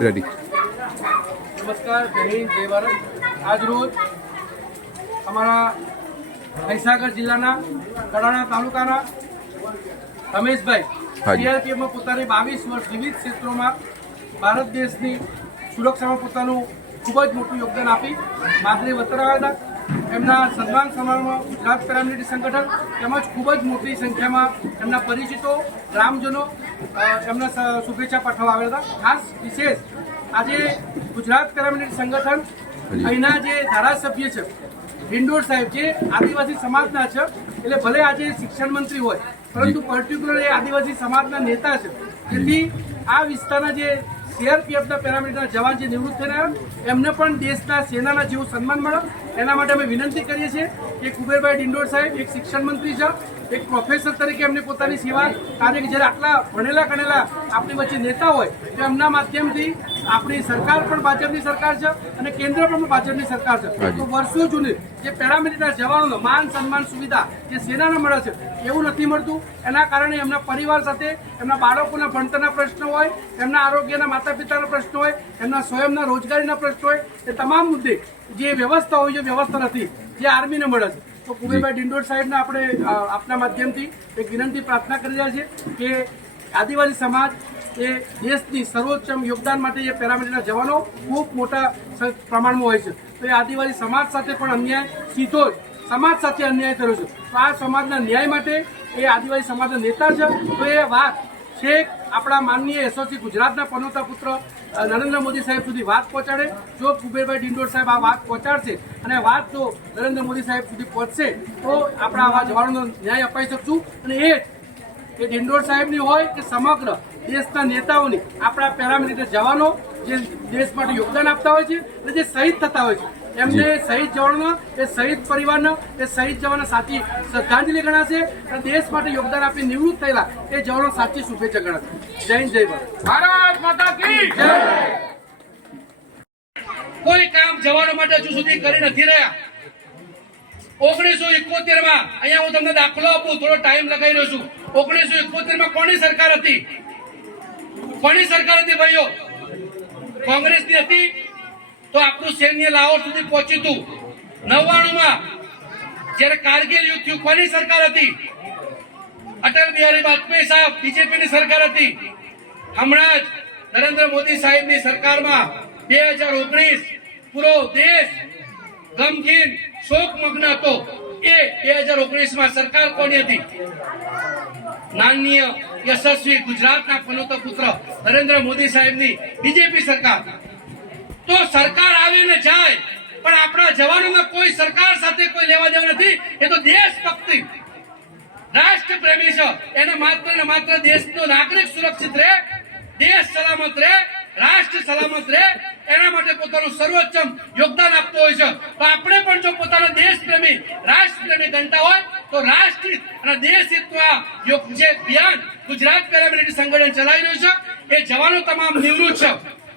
Ready. નમસ્કાર, જય હિન્દ, જય ભારત. આજ રોજ અમારા મહીસાગર જિલ્લાના કડાણા તાલુકાના રમેશભાઈ સીઆરપીએફમાં પોતાની 22 વર્ષ વિવિધ ક્ષેત્રોમાં ભારત દેશની સુરક્ષામાં પોતાનું ખૂબ જ મોટું યોગદાન આપી માદરે વતન આવ્યા હતા. એમના સન્માન સમારોહમાં ગુજરાત પેરામિલિટરી સંગઠન તેમજ ખૂબ જ મોટી સંખ્યામાં એમના પરિચિતો ગ્રામજનો એમને શુભેચ્છા પાઠવવા આવ્યા હતા. ખાસ વિશેષ આજે ગુજરાત પેરામિલિટરી સંગઠન અહીંના જે ધારાસભ્ય છે ડિંડોર સાહેબ જે આદિવાસી સમાજના છે, એટલે ભલે આજે શિક્ષણ મંત્રી હોય પરંતુ પર્ટિક્યુલર એ આદિવાસી સમાજના નેતા છે. જેથી આ વિસ્તારના જે સીઆરપીએફના પેરામિલિટરીના જવાન જે નિવૃત્ત થયા એમને પણ દેશના સેનાના જેવું સન્માન મળે એના માટે અમે વિનંતી કરીએ છીએ કે કુબેરભાઈ ડિંડોર સાહેબ એક શિક્ષણ મંત્રી છે, એક પ્રોફેસર તરીકે એમને પોતાની સેવા કાર્ય જ્યારે આટલા ભણેલા ગણેલા આપણી વચ્ચે નેતા હોય તો એમના માધ્યમથી આપણી સરકાર પણ ભાજપની સરકાર છે અને કેન્દ્ર પણ ભાજપની સરકાર છે. તો વર્ષો જૂની જે પેરામિલિટરીના જવાનોનો માન સન્માન સુવિધા જે સેનાને મળે છે એવું નથી મળતું. એના કારણે એમના પરિવાર સાથે એમના બાળકોના ભણતરના પ્રશ્નો હોય, એમના આરોગ્યના માતા પિતાના પ્રશ્નો હોય, એમના સ્વયંના રોજગારીના પ્રશ્નો હોય, એ તમામ મુદ્દે જે વ્યવસ્થા હોય એ વ્યવસ્થા નથી જે આર્મીને મળે છે. તો કુબેરભાઈ ડિંડોર સાહેબને આપણે આપના માધ્યમથી એક વિનંતી પ્રાર્થના કરી રહ્યા છીએ કે આદિવાસી સમાજ એ દેશની સર્વોચ્ચ યોગદાન માટે જે પેરામિલિટરીના જવાનો ખૂબ મોટા પ્રમાણમાં હોય છે. તો એ આદિવાસી સમાજ સાથે પણ અન્યાય સીધો જ સમાજ સાથે અન્યાય થયો છે. તો આ સમાજના ન્યાય માટે એ આદિવાસી સમાજના નેતા છે. તો એ વાત છેક આપણા માનનીય એસઓસી ગુજરાતના પનોતા પુત્ર નરેન્દ્ર મોદી સાહેબ સુધી વાત પહોંચાડે. જો કુબેરભાઈ ડિંડોર સાહેબ આ વાત પહોંચાડશે અને વાત જો નરેન્દ્ર મોદી સાહેબ સુધી પહોંચશે તો આપણા આવા જવાનોનો ન્યાય અપાઈ શકશું. અને એ જ ડિંડોર સાહેબની હોય કે સમગ્ર દેશના નેતાઓની આપણા પેરામિલિટરી જવાનો જે દેશ માટે યોગદાન આપતા હોય છે અને જે શહીદ થતા હોય છે એમને શહીદ જવાનોનો એ શહીદ પરિવારનો એ શહીદ જવાનને સાચી શ્રદ્ધાંજલિ ગણાશે અને દેશ માટે યોગદાન આપી નિવૃત્ત થયેલા એ જવાનો સાચી શુભેચ્છા ગણાશે. જય હિન્દ, જય ભારત. ભારત માતા કી જય. કોઈ કામ જવાનો માટે હજુ સુધી કરી નથી રહ્યા. 1971 અહીંયા હું તમને દાખલો આપું, થોડો ટાઈમ લગાવી રહ્યો છું. 1971 કોની સરકાર હતી? કોની સરકાર હતી ભાઈઓ? કોંગ્રેસની હતી. તો આપણું સૈન્ય લાહોર સુધી પહોંચ્યું હતું. 99 જ્યારે કારગિલ યુદ્ધ થયું કોની સરકાર હતી? અટલ બિહારી વાજપેયી સાહેબ બીજેપીની સરકાર હતી. હમણાં જ નરેન્દ્ર મોદી સાહેબની સરકારમાં 2019 પૂરો દેશ ગમગીન શોકમગ્ન હતો. એ 2019 સરકાર કોની હતી? માનનીય યશસ્વી ગુજરાતના પનોતા પુત્ર નરેન્દ્ર મોદી સાહેબની બીજેપી સરકાર. તો સરકાર આવે ને જાય પણ આપણા જવાનોમાં કોઈ સરકાર સાથે કોઈ લેવા દેવા નથી. એ તો દેશભક્તિ રાષ્ટ્ર પ્રેમી છે. એને માત્ર ને માત્ર દેશનો નાગરિક સુરક્ષિત રહે, દેશ સલામત રહે, રાષ્ટ્ર સલામત રહે એના માટે પોતાનું સર્વોચ્ચ યોગદાન આપતો હોય છે. તો આપણે પણ જો પોતાના દેશ પ્રેમી રાષ્ટ્ર પ્રેમી બનતા હોય તો રાષ્ટ્ર અને દેશ હિતમાં જે અભિયાન ગુજરાત પેરામિલિટરી સંગઠન ચલાવી રહ્યું છે એ જવાનો તમામ નિવૃત્ત છે.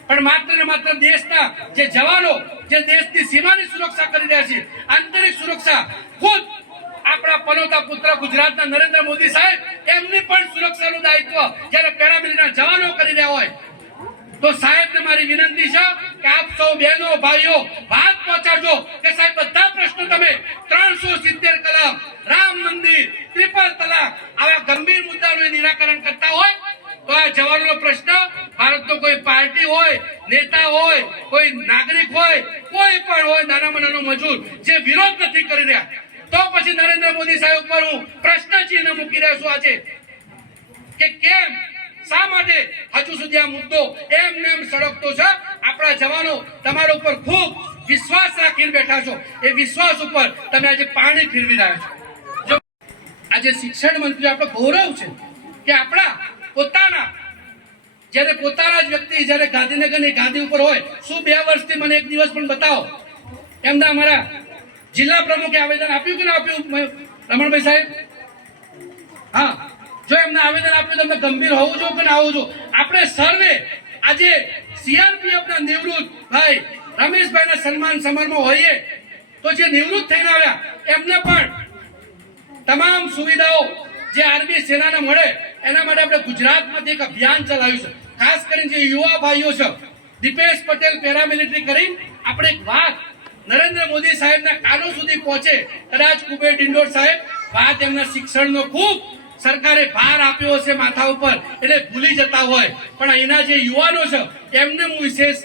પણ માત્ર ને માત્ર દેશના જે જવાનો જે દેશની સીમાની સુરક્ષા કરી રહ્યા છે, આંતરિક સુરક્ષા ખુદ આપણા પનોતા પુત્ર ગુજરાતના નરેન્દ્ર મોદી સાહેબ એમની પણ સુરક્ષાનું દાયિત્વ જ્યારે પેરામિલિટરીના જવાનો કરી રહ્યા હોય તો સાહેબને મારી વિનંતી છે કે આપ સૌ બહેનો ભાઈઓ વાત પહોંચાડજો કે સાહેબ બધા પ્રશ્નો તમે 370 કલમ, રામ મંદિર, ટ્રિપલ તલાક આવા ગંભીર મુદ્દાનું નિરાકરણ કરતા હોય તો આ જવાનોનો પ્રશ્ન ભારતનો કોઈ પાર્ટી હોય, નેતા હોય, કોઈ નાગરિક હોય, કોઈ પણ હોય, નાનામાં નાનો મજૂર જે વિરોધ નથી કરી રહ્યા તો પછી નરેન્દ્ર મોદી સાહેબ ઉપર હું પ્રશ્ન ચિહ્ન મૂકી રહ્યો છું આજે કે કેમ શા માટે હજુ સુધી આ મુદ્દો એમને એમ સળગતો છે. આપણા જવાનો તમારા ઉપર ખૂબ વિશ્વાસ રાખીને બેઠા છો. એ વિશ્વાસ ઉપર તમે આજે પાણી ફેરવી રહ્યા છો. આજે શિક્ષણ મંત્રી આપણો ગૌરવ છે કે આપણા પોતાના જ્યારે પોતાના જ વ્યક્તિ જ્યારે ગાંધીનગરની ગાદી ઉપર હોય. શું 2 વર્ષથી મને એક દિવસ પણ બતાવો એમના અમારા જિલ્લા પ્રમુખે આવેદન આપ્યું કે ના આપ્યું રમણભાઈ સાહેબ? હા, જો એમને આવેદન આપ્યું તમને ગંભીર હોવું જોઈએ કે ના હોવું જોઈએ? આપણે સર્વે આજે સીઆરપીએફના નિવૃત્ત ભાઈ રમેશભાઈના સન્માન સમારોહમાં હોઈએ તો જે નિવૃત્ત થઈને આવ્યા એમને પણ તમામ સુવિધાઓ જે આર્મી સેનાને મળે એના માટે આપણે ગુજરાતમાંથી એક અભિયાન ચલાવ્યું છે. ખાસ કરીને જે યુવા ભાઈઓ છે દીપેશ પટેલ પેરામિલિટરી કરી આપણે એક વાત નરેન્દ્ર મોદી સાહેબના કાનો સુધી પહોંચે, કદાચ કુબેર ડિંડોર સાહેબ વાત એમના શિક્ષણનો ખૂબ સરકારે ભાર આપ્યો હશે માથા ઉપર એટલે ભૂલી જતા હોય, પણ અહીંના જે યુવાનો છે એમને હું વિશેષ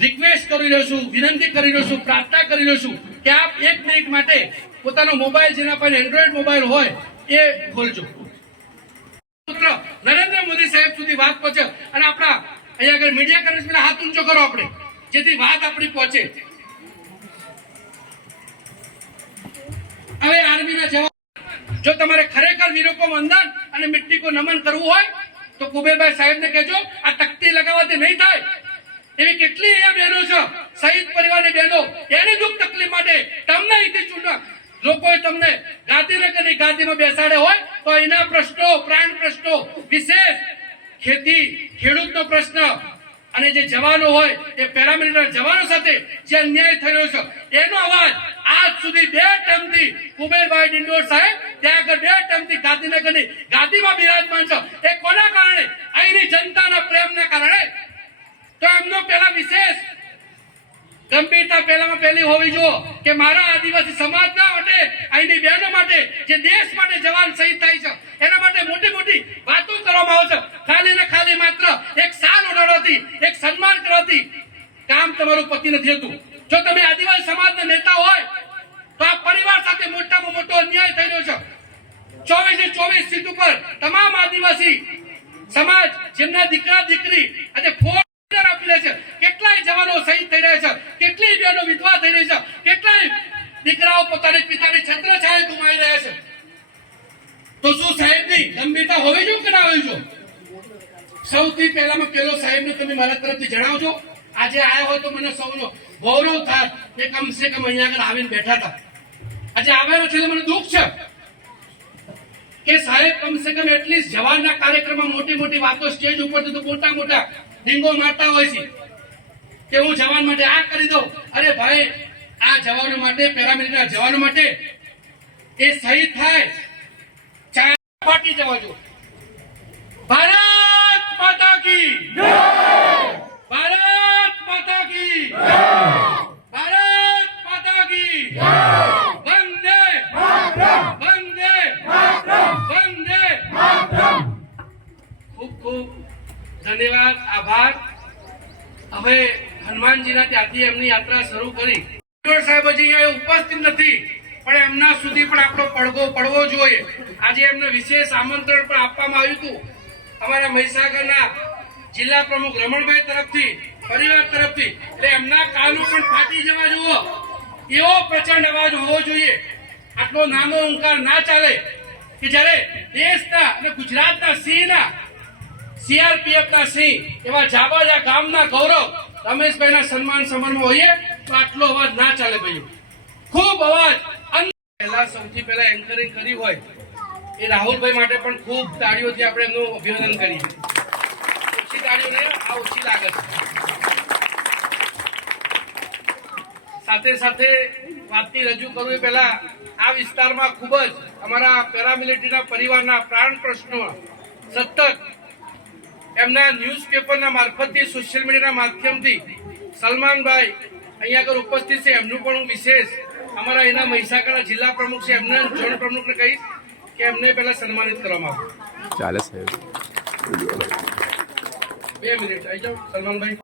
રિક્વેસ્ટ કરી રહ્યો છું, વિનંતી કરી રહ્યો છું, પ્રાર્થના કરી રહ્યો છું કે આપ 1 મિનિટ માટે પોતાનો મોબાઈલ, જેના પર એન્ડ્રોઈડ મોબાઈલ હોય એ ખોલજો. પુત્ર નરેન્દ્ર મોદી સાહેબ સુધી વાત પહોંચે અને આપણા અહીંયા આગળ મીડિયા કર્મી પેલા હાથ ઊંચો કરો આપણે, જેથી વાત આપણી પહોંચે. હવે આર્મીના જવાન, જો તમારે ખરેખર વીરો કો વંદન અને મિટ્ટી કો નમન કરવું હોય તો કુબેરભાઈ સાહેબને કહેજો આ તકતી લગાવવાથી નહીં થાય. એવી કેટલી એ બહેનો છે, શહીદ પરિવારની બહેનો, એની દુઃખ તકલીફ માટે તમને અહીંથી ચૂંટવા લોકોએ તમને ગાંધીનગરની ગાદીમાં બેસાડે હોય તો એના પ્રશ્નો, પ્રાણ પ્રશ્નો, વિશેષ ખેતી, ખેડૂતનો પ્રશ્ન અને જે જવાનો હોય એ પેરામિલિટરી જવાનો સાથે જે અન્યાય થઈ રહ્યો છે એનો અવાજ આજ સુધી 2 ટર્મથી કુબેરભાઈ ડિંડોર સાહેબ ત્યાં આગળ 2 ટર્મથી ગાંધીનગરની ગાદીમાં બિરાજમાન છે. એ કોના કારણે? અહીંની જનતાના પ્રેમના કારણે. તો એમનો પેલા વિશેષ ગંભીરતા પહેલામાં પહેલી હોવી જોઈએ કે મારા આદિવાસી સમાજના માટે, અહીંની બહેનો માટે, જે દેશ માટે જવાન શહીદ થાય છે એના માટે મોટી મોટી વાતો કરવામાં આવે છે. ખાલી ને ખાલી માત્ર એક શાન ઓઢાડવાથી, એક સન્માન કરવાથી કામ તમારું પતિ નથી થતું. જો તમે આદિવાસી સમાજના નેતા હોય તો આ પરિવાર સાથે મોટામાં મોટો અન્યાય થઈ રહ્યો છે. 24 સીટ ઉપર તમામ આદિવાસી સમાજ જેમના દીકરા દીકરી આજે આપી રહ્યા છે, કેટલાય જવાનો શહીદ થઈ રહ્યા છે, કેટલી બહેનો વિધવા થઈ રહી છે, કેટલાય દીકરાઓ પોતાની પિતાની છત્રછાયા ગુમાવી રહ્યા છે. તો શું સાહેબની ગંભીરતા હોવી જોઈએ કે ના હોવી જોઈએ? સૌથી પહેલામાં પહેલો સાહેબને તમે મારા તરફથી જણાવજો. આજે આયા હોય તો મને સૌનો ગૌરવ થાય કે કમસે કમ અહીંયા આગળ આવીને બેઠા હતા. આજે આવેલો છે મને દુઃખ છે કે સાહેબ કમસે કમ એટલીસ્ટ જવાનના કાર્યક્રમમાં મોટી મોટી વાતો સ્ટેજ ઉપર તો મોટા મોટા ડીંગો મારતા હોય છે કે હું જવાન માટે આ કરી દઉં. અરે ભાઈ, આ જવાનો માટે, પેરામિલિટરી જવાનો માટે એ શહીદ થાય ચાહે પાટી જવા જો. ભારત માતા કી જય! ભારત માતા કી જય! ભારત માતા કી જય! વંદે માતરમ! વંદે માતરમ! વંદે માતરમ! ખૂબ ખૂબ ધન્યવાદ, આભાર. હવે હનુમાનજીના ત્યાંથી એમની યાત્રા શરૂ કરી. સાહેબ હજી અહીંયા ઉપસ્થિત નથી, પણ એમના સુધી પણ આપણો પડઘો પડવો જોઈએ. આજે એમને વિશેષ આમંત્રણ પણ આપવામાં આવ્યું હતું અમારા મહીસાગરના જિલ્લા પ્રમુખ રમણભાઈ તરફથી, પરિવાર તરફથી. એટલે એમના કાનો પણ ફાટી જવા જુઓ એવો પ્રચંડ અવાજ હોવો જોઈએ. આટલો નાનો ઓંકાર ના ચાલે કે જ્યારે દેશના અને ગુજરાતના સિંહના, સીઆરપીએફના સિંહ એવા જાબાજા ગામના ગૌરવ રમેશભાઈના સન્માન સમારોહમાં હોઈએ તો આટલો અવાજ ના ચાલે ભાઈ. ખૂબ અવાજ. પહેલા સૌથી પહેલા એન્કરિંગ કરી હોય એ રાહુલભાઈ માટે પણ ખૂબ તાળીઓથી આપણે એમનું અભિનંદન કરીએ. ઓછી તાળીઓ નહીં, આ ઓછી લાગે છે. સાથે સાથે વાતથી રજૂ કરવું એ પહેલા આ વિસ્તારમાં ખૂબ જ અમારા પેરામિલિટરીના પરિવારના પ્રાણ પ્રશ્નો સતત એમના ન્યૂઝપેપરના મારફતથી, સોશિયલ મીડિયાના માધ્યમથી સલમાનભાઈ અહીંયા આગળ ઉપસ્થિત છે. એમનું પણ હું વિશેષ અમારા એના મહીસાગરના જિલ્લા પ્રમુખ છે એમને, ઝોન પ્રમુખને કહીશ કે એમને પહેલા સન્માનિત કરવામાં આવે. ચાલે સાહેબ, 2 મિનિટ આવી જાઓ સલમાનભાઈ.